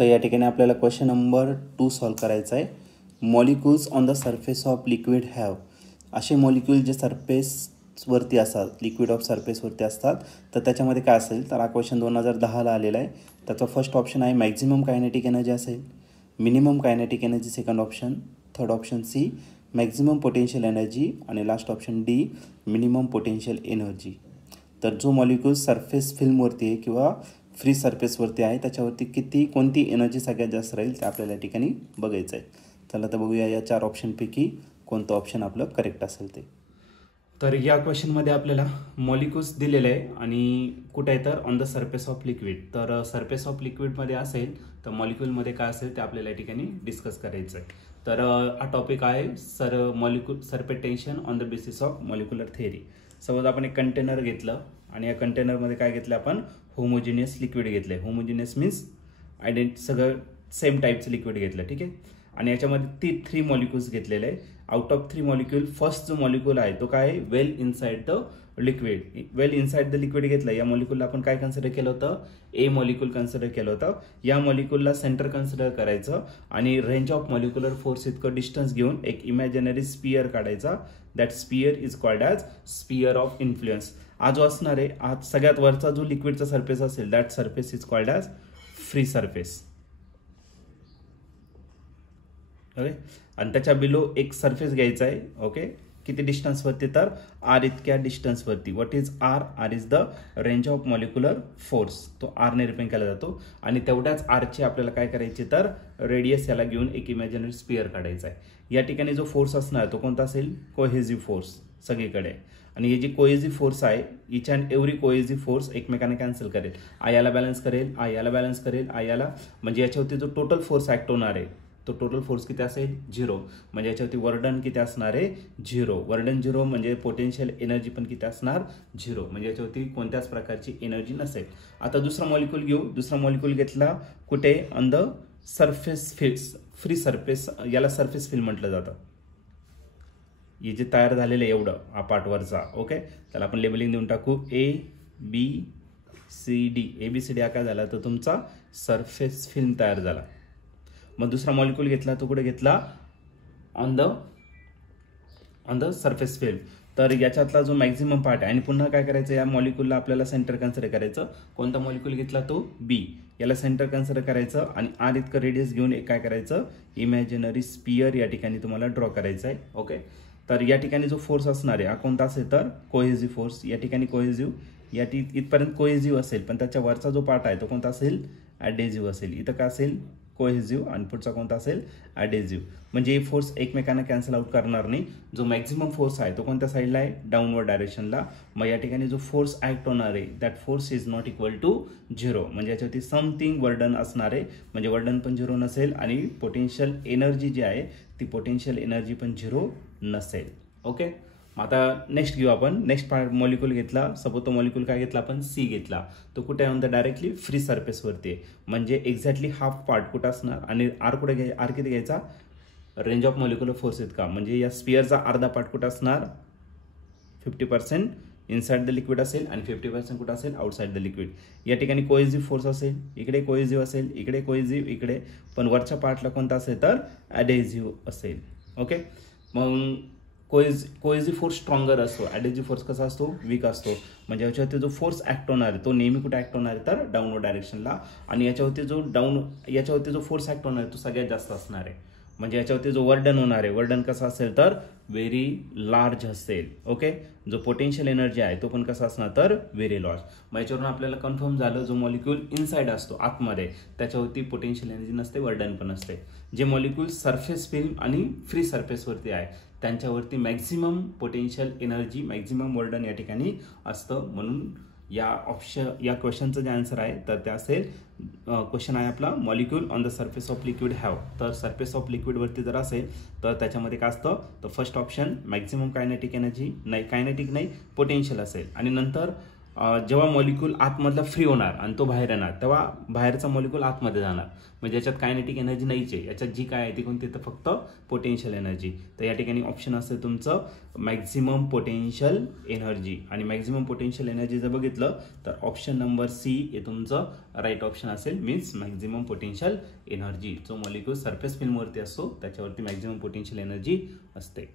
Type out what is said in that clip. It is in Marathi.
तर या ठिकाणी आपल्याला क्वेश्चन नंबर 2 सॉल्व करायचा आहे. Molecules on the surface of liquid have, असे मॉलिक्यूल जे सरफेसवरती असतात, लिक्विड ऑफ सरफेसवरती असतात, तर त्याच्यामध्ये काय असेल, तर हा क्वेश्चन 2010ला आलेला आहे. त्याचा फर्स्ट ऑप्शन आहे मॅक्झिमम कायनेटिक एनर्जी असेल, minimum kinetic energy second option, third option C maximum potential energy आणि last option D minimum potential energy. तर जो मॉलिक्यूल सरफेस फिल्मवरती आहे किंवा फ्री सरफेसवरती आहे त्याच्यावरती कोणती एनर्जी सगळ्यात जास्त राहील ते आपल्याला या ठिकाणी बघायचं आहे. चला तर बघूया या 4 ऑप्शनपैकी कोणतं ऑप्शन आपलं करेक्ट असेल ते. तर या क्वेश्चनमध्ये आपल्याला मॉलिक्युल्स दिलेले आहे आणि कुठे आहे तर on the surface of liquid. तर सरफेस ऑफ लिक्विडमध्ये असेल तर मॉलिक्यूलमध्ये काय असेल ते आपल्याला या ठिकाणी डिस्कस करायचं आहे. तर हा टॉपिक आहे surface on the basis of molecular theory. Suppose आपण एक कंटेनर घेतलं आणि या कंटेनरमध्ये काय घेतलं आपण, होमोजिनियस लिक्विड घेतलं आहे. होमोजिनियस मीन्स सगळं सेम टाईपचं लिक्विड घेतलं, ठीक आहे. आणि याच्यामध्ये 3 मॉलिक्युल्स घेतलेले आहे. आउट ऑफ 3 मॉलिक्यूल फर्स्ट जो मॉलिक्यूल आहे तो काय, well inside the liquid. Well inside the liquid घेतलं. या मॉलिक्यूलला आपण काय कन्सिडर केलं होतं, ए मॉलिक्यूल कन्सिडर केलं होतं. या मॉलिक्यूलला सेंटर कन्सिडर करायचं आणि रेंज ऑफ मॉलिक्युलर फोर्स इतकं डिस्टन्स घेऊन एक इमॅजिनरी स्पियर काढायचा. That sphere is called as sphere of influence. हा जो असणार आहे, हा सगळ्यात वरचा जो लिक्विडचा सरफेस असेल that surface is called as free surface. Okay. आणि त्याच्या बिलो एक सरफेस घ्यायचा आहे. ओके. किती डिस्टन्सवरती, तर आर इतक्या डिस्टन्सवरती. What is R? R is the range of molecular force. तो आरने रिप्रेझेंट केला जातो आणि तेवढ्याच आरची आपल्याला काय करायची, तर रेडियस याला घेऊन एक इमॅजिनरी स्पियर काढायचा आहे. या ठिकाणी जो फोर्स असणार तो कोणता असेल, कोहेसिव्ह फोर्स सगळीकडे. आणि ही जी कोहेसिव्ह फोर्स आहे, each and every cohesive force एकमेकांना कॅन्सल करेल. आ याला बॅलन्स करेल, आ याला बॅलन्स करेल, आ याला, म्हणजे याच्यावरती जो टोटल फोर्स ऍक्ट होणार आहे तो टोटल फोर्स किती असेल, 0. म्हणजे याच्यावरती वर्डन किती असणार आहे, 0. वर्डन 0 म्हणजे पोटेन्शियल एनर्जी पण किती असणार, 0. म्हणजे याच्यावरती कोणत्याच प्रकारची एनर्जी नसेल. आता दुसरा मॉलिक्यूल घेऊ. दुसरा मॉलिक्यूल घेतला कुठे, on the surface free surface. याला सरफेस फिल्म म्हटलं जातं. हे जे तयार झालेलं आहे एवढं हा पार्ट वरचा. ओके. त्याला आपण लेबलिंग देऊन टाकू ABCD. ABCD हा काय झाला, तर तुमचा सरफेस फिल्म तयार झाला. मग दुसरा मॉलिक्यूल घेतला तो कुठे घेतला, ऑन द सरफेस फिल्म. तर याच्यातला जो मॅक्झिमम पार्ट आहे आणि पुन्हा काय करायचं, या मॉलिक्यूलला आपल्याला सेंटर कन्सिडर करायचं. कोणता मॉलिक्यूल घेतला, तो B. याला सेंटर कन्सिडर करायचं आणि आर इतकं रेडियस घेऊन एक काय करायचं, इमॅजिनरी स्पियर या ठिकाणी तुम्हाला ड्रॉ करायचं आहे. ओके. तर या ठिकाणी जो फोर्स असणार आहे हा कोणता असेल, तर कोहेसिव्ह फोर्स. या ठिकाणी कोहेसिव्ह, इथपर्यंत कोहेसिव्ह असेल, पण त्याच्या वरचा जो पार्ट आहे तो कोणता असेल, ॲडेसिव्ह असेल. इथं काय असेल, कोहेसिव्ह, आणि पुढचा कोणता असेल, ॲडेसिव्ह. म्हणजे हे फोर्स एकमेकांना कॅन्सल आउट करणार नाही. जो मॅक्झिमम फोर्स आहे तो कोणत्या साईडला आहे, डाऊनवर्ड डायरेक्शनला. मग या ठिकाणी जो फोर्स ऍक्ट होणार आहे that force is not equal to 0. म्हणजे याच्यावरती समथिंग वर्डन असणार आहे. म्हणजे वर्डन पण 0 नसेल आणि पोटेन्शियल एनर्जी जी आहे ती पोटेन्शियल एनर्जी पण 0 नसेल. ओके. आता नेक्स्ट घेऊ आपण. नेक्स्ट पार्ट मॉलिक्यूल घेतला. सपोज तो मॉलिक्यूल काय घेतला आपण, C घेतला. तो कुठे आहे, ऑन द डायरेक्टली फ्री सरफेसवरती आहे. म्हणजे एक्झॅक्टली हाफ पार्ट कुठं असणार आणि आर कुठे घ्यायचा, आर किती घ्यायचा, रेंज ऑफ मॉलिक्युलर फोर्स इतका. म्हणजे या स्पियरचा अर्धा पार्ट कुठं असणार, 50% इनसाइड द लिक्विड असेल आणि 50% कुठं असेल, आउटसाइड द लिक्विड. या ठिकाणी कोहेसिव्ह फोर्स असेल, इकडे कोहेसिव्ह असेल, इकडे कोहेसिव्ह, इकडे, पण वरच्या पार्टला कोणता असेल, तर ॲडेसिव्ह असेल. ओके. मग कोहेसिव्ह फोर्स स्ट्रॉंगर असतो, ॲडेसिव्ह फोर्स कसा असतो, वीक असतो. म्हणजे याच्यावरती जो फोर्स ऍक्ट होणार आहे तो नेहमी कुठे ऍक्ट होणार आहे, तर डाऊनवर्ड डायरेक्शनला. आणि याच्यावरती जो फोर्स ऍक्ट होणार आहे तो सगळ्यात जास्त असणार आहे. म्हणजे याच्यावरती जो वर्डन होणार आहे, वर्डन कसा असेल, तर व्हेरी लार्ज असेल. ओके. जो पोटेन्शियल एनर्जी आहे तो पण कसा असणार, तर व्हेरी लार्ज. मग याच्यावरून आपल्याला कन्फर्म झालं जो मॉलिक्यूल इनसाइड असतो, आतमध्ये, त्याच्यावरती पोटेन्शियल एनर्जी नसते, वर्डन पण नसते. जे मॉलिक्यूल सरफेस फिल्म आणि फ्री सरफेसवरती आहे त्यांच्यावरती मॅक्झिमम पोटेन्शियल एनर्जी, मॅक्झिमम वर्डन या ठिकाणी असतं. म्हणून या क्वेश्चनचं जे आन्सर आहे तर ते असेल, क्वेश्चन आहे आपला molecule on the surface of liquid have. तर सरफेस ऑफ लिक्विडवरती जर असेल तर त्याच्यामध्ये काय असतं, तर first option maximum kinetic energy नाही, कायनेटिक नाही, पोटेन्शियल असेल. आणि नंतर जेव्हा मॉलिक्यूल आतमधला फ्री होणार आणि तो बाहेर येणार तेव्हा बाहेरचा मॉलिक्यूल आतमध्ये जाणार, म्हणजे याच्यात कायनेटिक एनर्जी नाहीच आहे, याच्यात जी काय आहे ती कोणती, तर फक्त पोटेन्शियल एनर्जी. तर या ठिकाणी ऑप्शन असेल तुमचं मॅक्झिमम पोटेन्शियल एनर्जी. आणि मॅक्झिमम पोटेन्शियल एनर्जी जर बघितलं तर ऑप्शन नंबर सी हे तुमचं राईट ऑप्शन असेल, मीन्स मॅक्झिमम पोटेन्शियल एनर्जी. जो मॉलिक्यूल सरफेस फिल्मवरती असतो त्याच्यावरती मॅक्झिमम पोटेन्शियल एनर्जी असते.